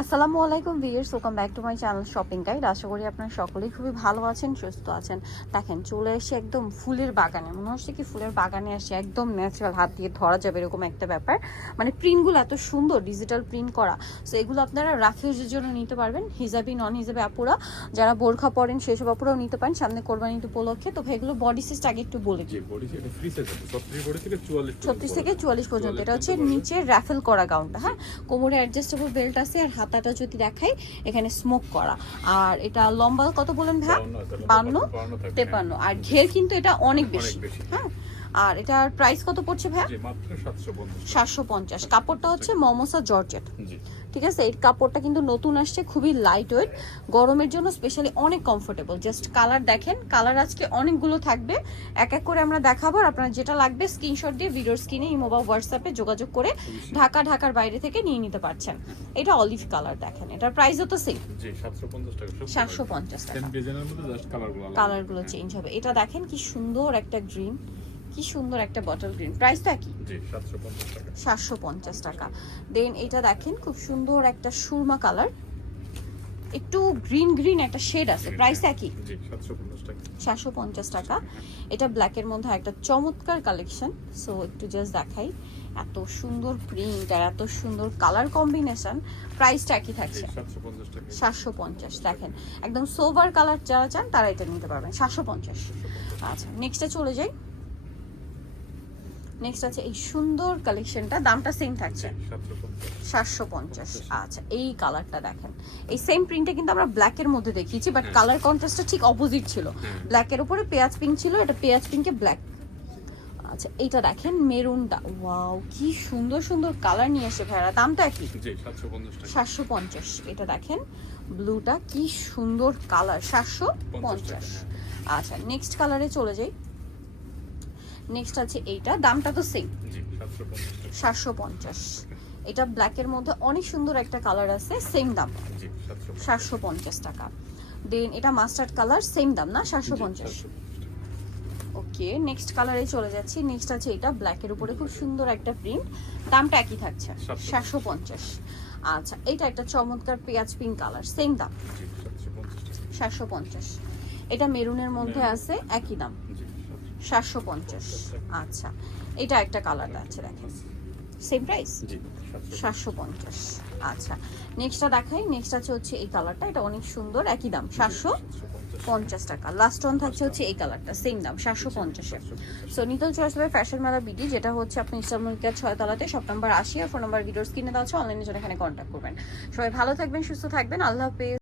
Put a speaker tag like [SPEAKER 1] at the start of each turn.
[SPEAKER 1] আসসালামু আলাইকুম viewers welcome back to my channel shopping guide আশা করি আপনারা সকলেই খুবই ভালো আছেন সুস্থ আছেন। দেখেন চলে এসে একদম ফুলের বাগানে। মনে হচ্ছে কি ফুলের বাগানে এসে একদম ন্যাচারাল হাত দিয়ে ধরা যাবে এরকম একটা ব্যাপার। মানে প্রিন্টগুলো এত সুন্দর ডিজিটাল প্রিন্ট করা। সো এগুলো আপনারা রাফিউজের জন্য নিতে পারবেন হিজাবি নন হিজাবি আপুরা। যারা বোরখা পরেন সেসব আপুরাও নিতে পারেন সামনে কোরবানি উপলক্ষে। তো এগুলো বডি সাইজটা আগে একটু বলে দিই।
[SPEAKER 2] জি বডি এটা ফ্রি সাইজ আছে 36 বডি থেকে 44
[SPEAKER 1] ছত্রিশ থেকে চুয়াল্লিশ পর্যন্ত। এটা হচ্ছে নিচে র্যাফেল করা গাউনটা হ্যাঁ? কোমরে অ্যাডজাস্টেবল বেল্ট আছে আর হাতাটা যদি দেখাই এখানে স্মোক করা। আর এটা লম্বা কত বলেন ভাই? বান্ন তেপান্ন। আর ঘের কিন্তু এটা অনেক বেশি
[SPEAKER 2] বেশি।
[SPEAKER 1] হ্যাঁ? আর এটার প্রাইস কত পড়ছে ভাইয়া?
[SPEAKER 2] জি মাত্র 750
[SPEAKER 1] সাতশো পঞ্চাশ। কাপড়টা হচ্ছে মমসা জর্জেট। ঠিক আছে এই কাপড়টা কিন্তু নতুন আসছে খুবই লাইট ওয়েট গরমের জন্য স্পেশালি অনেক কমফোর্টেবল জাস্ট কালার দেখেন কালার আজকে অনেকগুলো থাকবে। এক এক করে আমরা দেখাবো আর আপনার যেটা লাগবে স্ক্রিনশট দিয়ে ভিডিওর স্ক্রিনে ইমো বা হোয়াটসঅ্যাপে যোগাযোগ করে ঢাকা ঢাকার বাইরে থেকে নিয়ে নিতে পারছেন। এটা অলিভ কালার দেখেন এটার প্রাইসও তো সেম
[SPEAKER 2] জি 750 টাকা
[SPEAKER 1] সাতশো পঞ্চাশ টাকা।
[SPEAKER 2] কালারগুলো
[SPEAKER 1] চেঞ্জ হবে। এটা দেখেন কি সুন্দর একটা গ্রিন কি সুন্দর একটা বটল গ্রিন প্রাইসটা কি?
[SPEAKER 2] জি 750 টাকা।
[SPEAKER 1] সাতশো পঞ্চাশ টাকা। দেন এটা দেখেন খুব সুন্দর একটা সুরমা কালার একটু গ্রিন গ্রিন একটা শেড আছে। প্রাইস একই
[SPEAKER 2] জি 750 টাকা।
[SPEAKER 1] সাতশো পঞ্চাশ টাকা। এটা ব্ল্যাকের মধ্যে একটা চমৎকার কালেকশন সো একটু জাস্ট দেখাই। এত সুন্দর প্রিন্ট আর এত সুন্দর কালার কম্বিনেশন প্রাইসটা একই থাকছে? সাতশো পঞ্চাশ দেখেন। একদম সোভার কালার যারা চান তারা এটা নিতে পারবেন। সাতশো পঞ্চাশ। আচ্ছা নেক্সটে চলে যাই। নেক্সট আছে এই সুন্দর কালেকশনটা দামটা সেম থাকছে। সাতশো পঞ্চাশ। আচ্ছা এই কালারটা দেখেন। এই সেম প্রিন্টে কিন্তু আমরা ব্ল্যাকের মধ্যে দেখিয়েছি বাট। কালার কন্ট্রাস্টটা ঠিক অপোজিট ছিল। ব্ল্যাকের উপরে পেঁয়াজ পিঙ্ক ছিল এটা পেঁয়াজ পিঙ্কে ব্ল্যাক আচ্ছা এইটা দেখেন মেরুনটা। ওয়াও কি সুন্দর সুন্দর কালার নিয়ে আসে ভাইরা দামটা কি?
[SPEAKER 2] জি 750 টাকা।
[SPEAKER 1] সাতশো পঞ্চাশ এটা দেখেন ব্লুটা কি সুন্দর কালার সাতশো পঞ্চাশ।
[SPEAKER 2] হ্যাঁ।
[SPEAKER 1] আচ্ছা নেক্সট কালারে চলে যাই। নেক্সট আছে এইটা দামটা তো সেম
[SPEAKER 2] জি 750 টাকা
[SPEAKER 1] সাতশো পঞ্চাশ। এটা ব্ল্যাকের মধ্যে অনেক সুন্দর একটা কালার আছে সেম দাম।
[SPEAKER 2] জি 750
[SPEAKER 1] সাতশো পঞ্চাশ টাকা। দেন এটা মাস্টার্ড কালার সেম দাম না? সাতশো পঞ্চাশ। ওকে নেক্সট কালারে চলে যাচ্ছি। নেক্সট আছে এটা ব্ল্যাকের উপরে খুব সুন্দর একটা প্রিন্ট দামটা একই থাকছে
[SPEAKER 2] সাতশো।
[SPEAKER 1] পঞ্চাশ। আচ্ছা এটা একটা চমৎকার পেঁয়াজ পিঙ্ক কালার সেম দাম।
[SPEAKER 2] জি 750 টাকা।
[SPEAKER 1] সাতশো পঞ্চাশ। এটা মেরুনের মধ্যে আছে একই দাম। সাতশো পঞ্চাশ। আচ্ছা এটা একটা কালার আছে দেখেন। সেম প্রাইস সাতশো পঞ্চাশ। আচ্ছা নেক্সটটা দেখাই। নেক্সট আছে হচ্ছে এই কালারটা এটা অনেক সুন্দর একই দাম। সাতশো পঞ্চাশ টাকা। লাস্ট ওয়ান থাকছে হচ্ছে এই কালারটা সেম দাম সাতশো পঞ্চাশে সো নিতল চয়েস হবে ফ্যাশন মেলা বিডি যেটা হচ্ছে আপনি ইস্টারমল কেয়ার ছয় তলাতে সব নাম্বার আশি আর ফোন নাম্বার ভিডিওর স্ক্রিনে দেওয়া আছে অনলাইনে জন্য এখানে কন্ট্যাক্ট করবেন। সবাই ভালো থাকবেন সুস্থ থাকবেন। আল্লাহ হাফেজ।